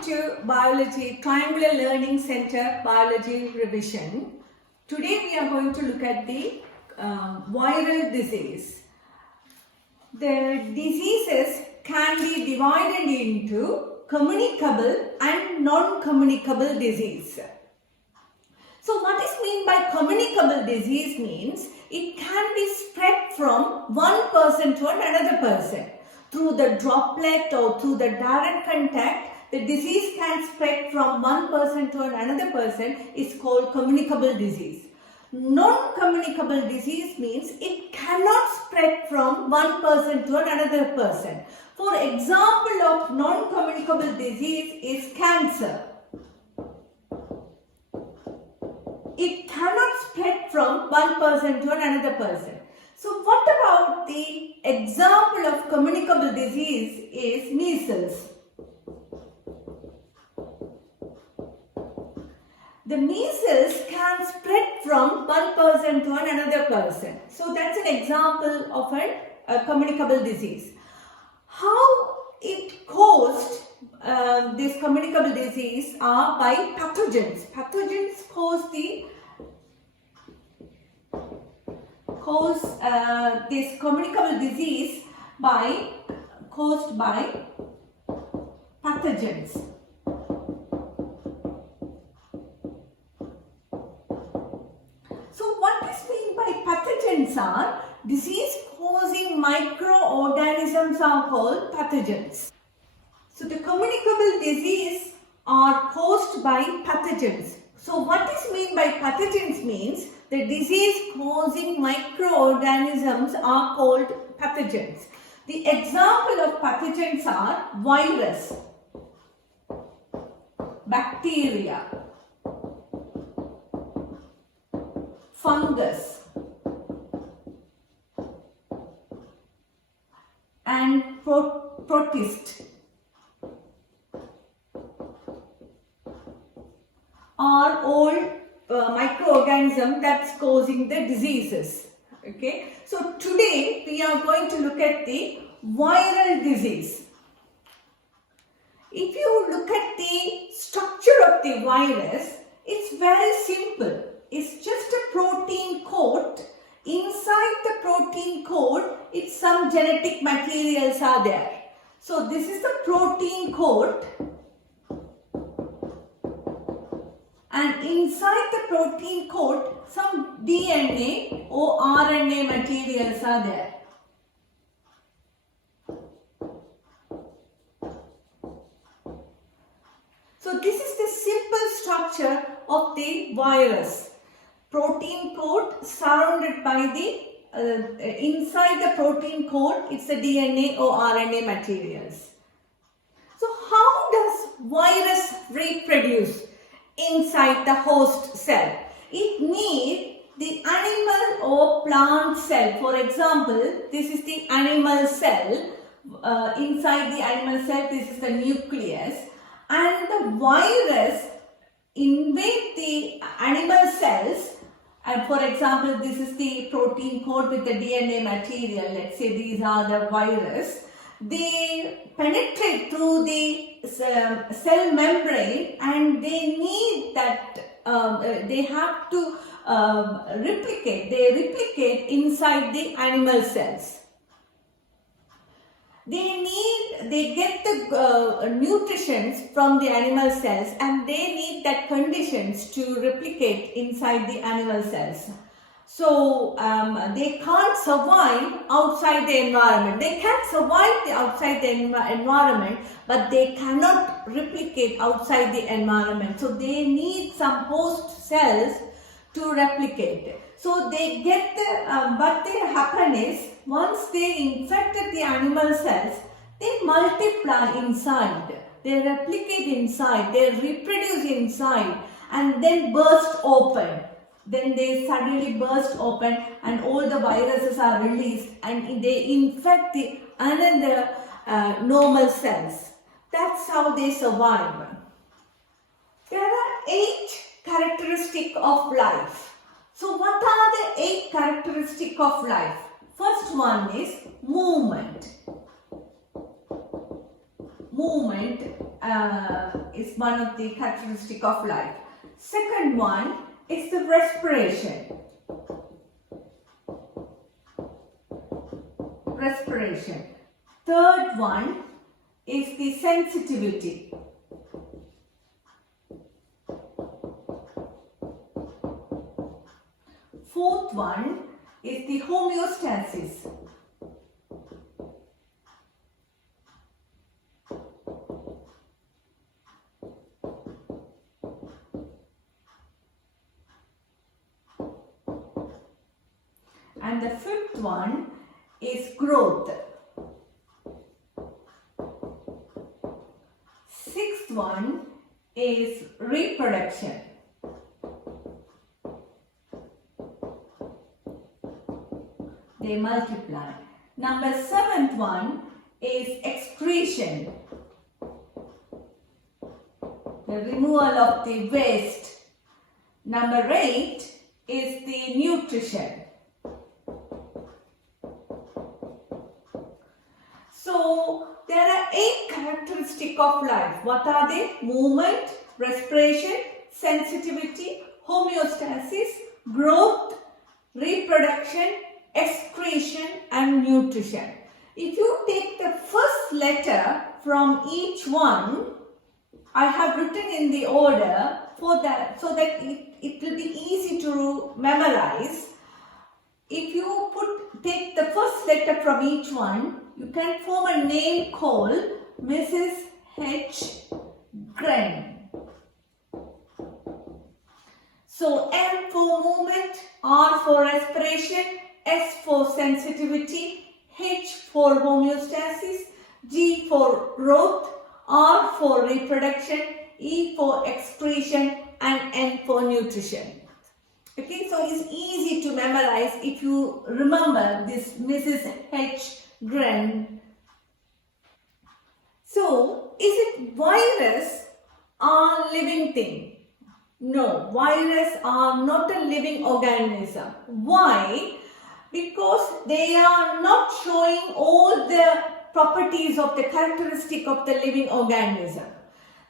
Welcome to Biology, Triangular Learning Center Biology Revision. Today we are going to look at the viral disease. The diseases can be divided into communicable and non-communicable disease. So what is meant by communicable disease means it can be spread from one person to another person. Through the droplet or through the direct contact, the disease can spread from one person to another person is called communicable disease. Non-communicable disease means it cannot spread from one person to another person. For example of non-communicable disease is cancer. It cannot spread from one person to another person. So what about the example of communicable disease is measles. The measles can spread from one person to another person. So that's an example of a communicable disease. How it caused this communicable disease are by pathogens. Pathogens cause this communicable disease caused by pathogens. So what is meant by pathogens are disease causing microorganisms are called pathogens. So the communicable disease are caused by pathogens. So what is meant by pathogens means the disease causing microorganisms are called pathogens. The example of pathogens are virus, bacteria, fungus, and protist are all microorganisms that's causing the diseases. Okay, so today we are going to look at the viral disease. If you look at the structure of the virus, it's very simple. It's just a protein coat. Inside the protein coat, it's some genetic materials are there. So this is the protein coat. And inside the protein coat, some DNA or RNA materials are there. So this is the simple structure of the virus. Protein coat surrounded by the, inside the protein coat, it's the DNA or RNA materials. So how does virus reproduce? Inside the host cell. It needs the animal or plant cell. For example, this is the animal cell. Inside the animal cell, this is the nucleus. And the virus invade the animal cells. And for example, this is the protein coat with the DNA material. Let's say these are the virus. They penetrate through the cell membrane and they need that, they have to replicate. They replicate inside the animal cells. They get the nutritions from the animal cells and they need that conditions to replicate inside the animal cells. So they can't survive outside the environment. They can survive outside the environment, but they cannot replicate outside the environment. So they need some host cells to replicate. So they get the, what they happen is, once they infected the animal cells, they multiply inside. They replicate inside. They reproduce inside and then burst open. Then they suddenly burst open and all the viruses are released and they infect the another normal cells. That's how they survive. There are 8 characteristics of life. So what are the 8 characteristics of life? First one is movement. Movement is one of the characteristic of life. Second one is the respiration. Respiration. Third one is the sensitivity. Fourth one is the homeostasis. And the fifth one is growth. Sixth one is reproduction. They multiply. Number seventh one is excretion. The removal of the waste. Number 8 is the nutrition. So there are 8 characteristics of life. What are they? Movement, respiration, sensitivity, homeostasis, growth, reproduction, excretion and nutrition. If you take the first letter from each one, I have written in the order for that so that it will be easy to memorize. If you take the first letter from each one, you can form a name called Mrs. H. Gren. So M for movement, R for respiration, S for sensitivity, H for homeostasis, G for growth, R for reproduction, E for excretion and N for nutrition. Okay, so it's easy to memorize if you remember this Mrs. H. Gren. So, is it virus or living thing? No, virus are not a living organism. Why? Because they are not showing all the properties of the characteristic of the living organism.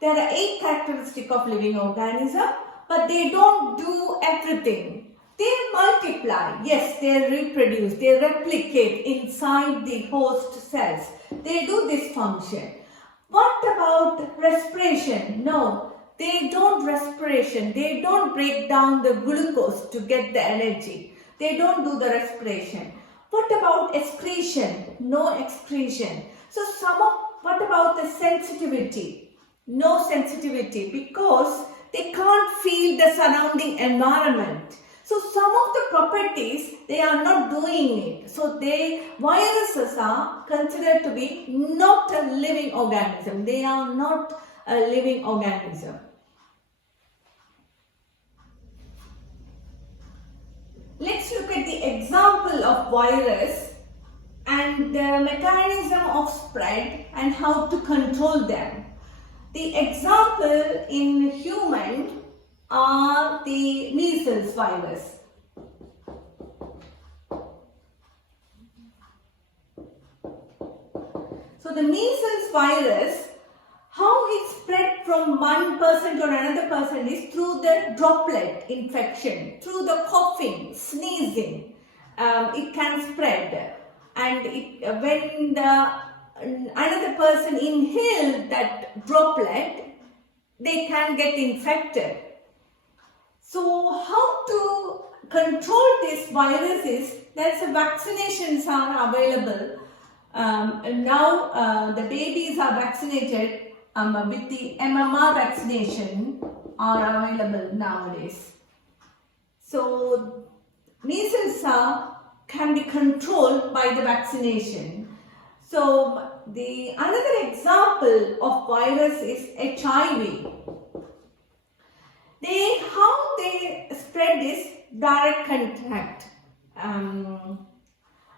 There are 8 characteristics of living organism, but they don't do everything. They multiply, yes, they reproduce, they replicate inside the host cells. They do this function. What about respiration? No, they don't respiration. They don't break down the glucose to get the energy. They don't do the respiration. What about excretion? No excretion. So what about the sensitivity? No sensitivity because they can't feel the surrounding environment. So some of the properties, they are not doing it. So viruses are considered to be not a living organism. They are not a living organism. Let's look at the example of virus and the mechanism of spread and how to control them. The example in human are the measles virus. So the measles virus, how it spread from one person to another person is through the droplet infection, through the coughing, sneezing. It can spread, and when another person inhales that droplet, they can get infected. So how to control this virus is, vaccinations are available. Now the babies are vaccinated with the MMR vaccination are available nowadays. So measles can be controlled by the vaccination. So another example of virus is HIV. How they spread is direct contact. And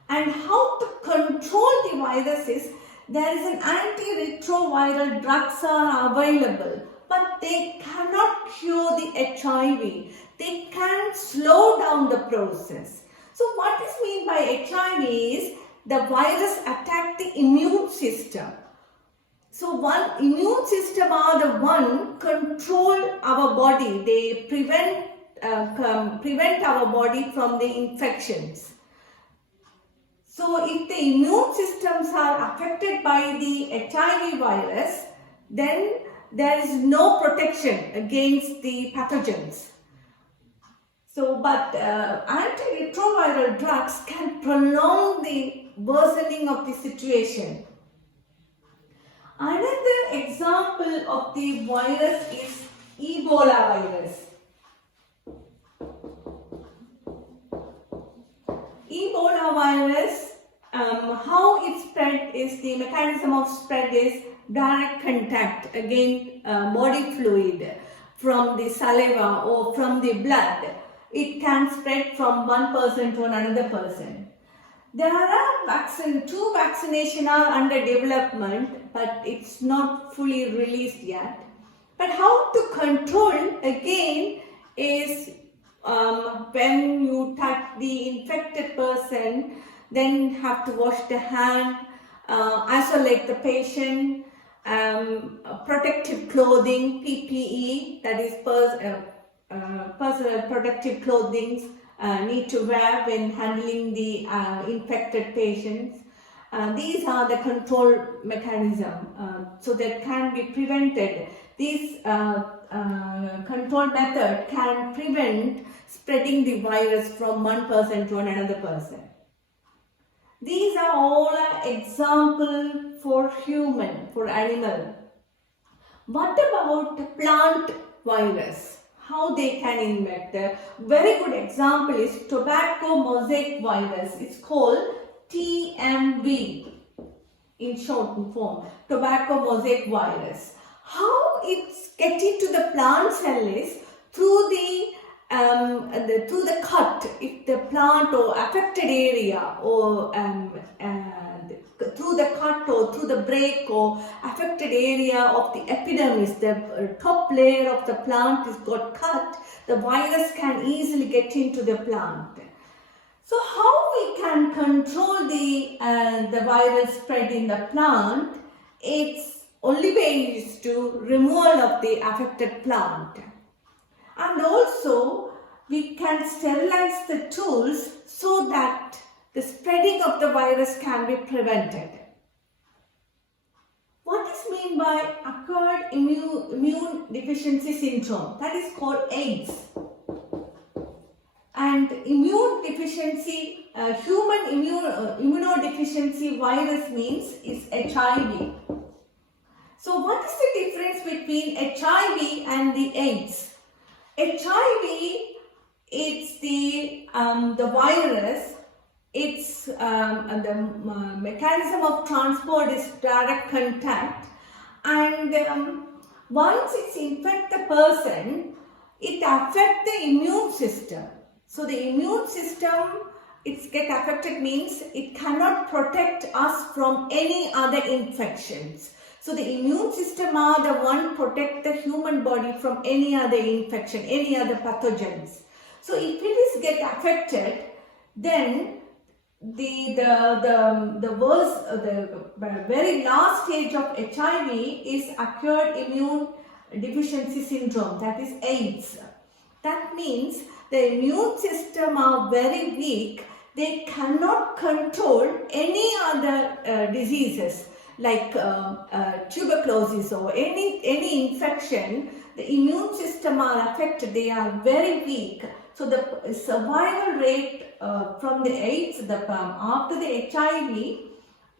how to control the virus is, there is an antiretroviral drugs are available, but they cannot cure the HIV. They can slow down the process. So what is meant by HIV is the virus attack the immune system. So one immune system are the one control our body. They prevent our body from the infections. So if the immune systems are affected by the HIV virus, then there is no protection against the pathogens. So, but antiretroviral drugs can prolong the worsening of the situation. Another example of the virus is Ebola virus. Ebola virus, how it spread is, the mechanism of spread is direct contact, again body fluid from the saliva or from the blood. It can spread from one person to another person. There are two vaccinations are under development, but it's not fully released yet. But how to control again is when you touch the infected person, then have to wash the hand, isolate the patient, protective clothing, PPE, that is personal protective clothing need to wear when handling the infected patients. These are the control mechanism, so that can be prevented. This control method can prevent spreading the virus from one person to another person. These are all examples for human, for animal. What about plant virus? How they can infect? A very good example is tobacco mosaic virus. It's called TMV in short form, tobacco mosaic virus. How it's getting to the plant cell is through the cut, if the plant or affected area, or through the cut or through the break or affected area of the epidermis, the top layer of the plant is got cut, the virus can easily get into the plant. So how we can control the viral spread in the plant? Its only way is to removal of the affected plant. And also we can sterilize the tools so that the spreading of the virus can be prevented. What is meant by acquired immune deficiency syndrome? That is called AIDS. And immune deficiency, human immunodeficiency virus means is HIV. So what is the difference between HIV and the AIDS? HIV, it's the virus. It's the mechanism of transport is direct contact, and once it's infect the person, it affects the immune system. So the immune system, it's get affected means it cannot protect us from any other infections. So the immune system are the one protect the human body from any other infection, any other pathogens. So if it is get affected, then the very last stage of HIV is acquired immune deficiency syndrome, that is AIDS. That means the immune system are very weak. They cannot control any other diseases like tuberculosis or any infection. The immune system are affected. They are very weak. So the survival rate from the AIDS, after the HIV,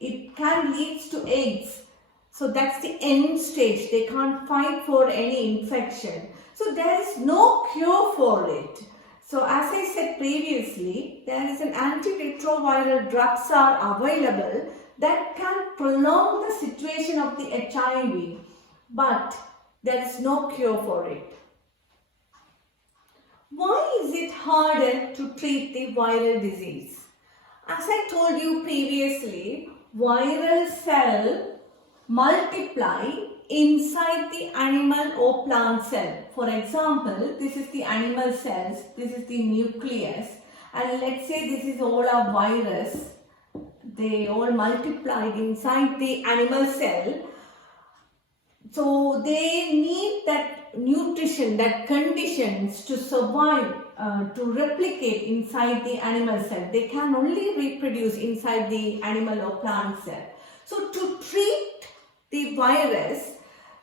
it can lead to AIDS. So that's the end stage. They can't fight for any infection. So there is no cure for it. So as I said previously, there is an antiretroviral drugs are available that can prolong the situation of the HIV, but there is no cure for it. Why is it harder to treat the viral disease? As I told you previously, viral cell multiply inside the animal or plant cell. For example, this is the animal cells, this is the nucleus, and let's say this is all a virus. They all multiplied inside the animal cell. So they need that nutrition, that conditions to survive, to replicate inside the animal cell. They can only reproduce inside the animal or plant cell. So to treat the virus,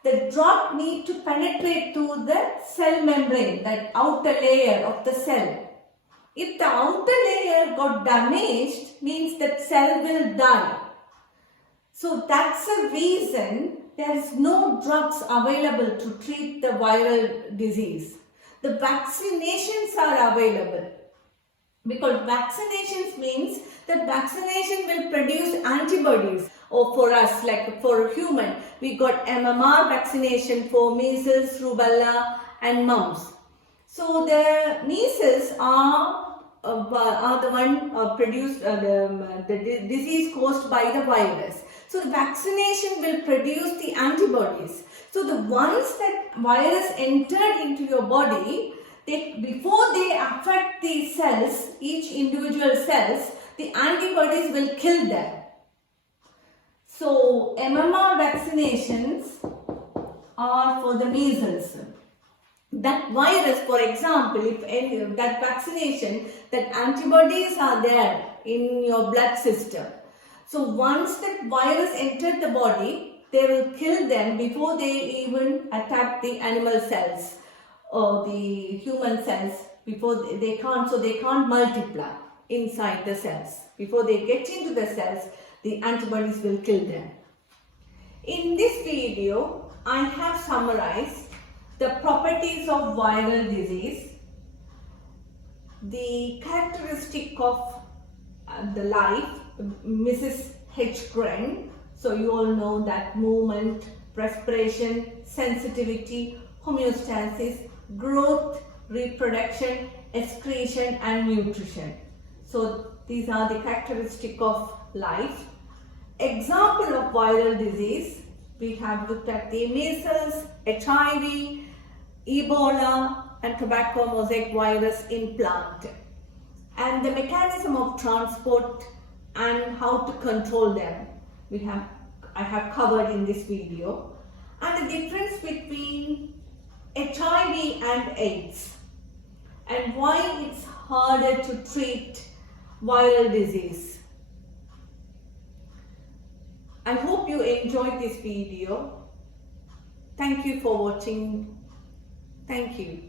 the drug need to penetrate through the cell membrane, that outer layer of the cell. If the outer layer got damaged, means that cell will die. So that's the reason there is no drugs available to treat the viral disease. The vaccinations are available, because vaccinations means that vaccination will produce antibodies. Or for us, like for human, we got MMR vaccination for measles, rubella and mumps. So the measles are the one produced the disease caused by the virus. So the vaccination will produce the antibodies. So the once that virus entered into your body, before they affect the cells, each individual cells, the antibodies will kill them. So MMR vaccinations are for the measles. That virus, for example, if any that vaccination, that antibodies are there in your blood system. So once that virus entered the body, they will kill them before they even attack the animal cells or the human cells. Before they can't multiply inside the cells. Before they get into the cells, the antibodies will kill them. In this video, I have summarized the properties of viral disease, the characteristic of the life, Mrs. H. Gren. So you all know that movement, respiration, sensitivity, homeostasis, growth, reproduction, excretion and nutrition. So these are the characteristics of life. Example of viral disease, we have looked at the measles, HIV, Ebola and tobacco mosaic virus in plant, and the mechanism of transport and how to control them I have covered in this video, and the difference between HIV and AIDS and why it's harder to treat viral disease. I hope you enjoyed this video. Thank you for watching. Thank you.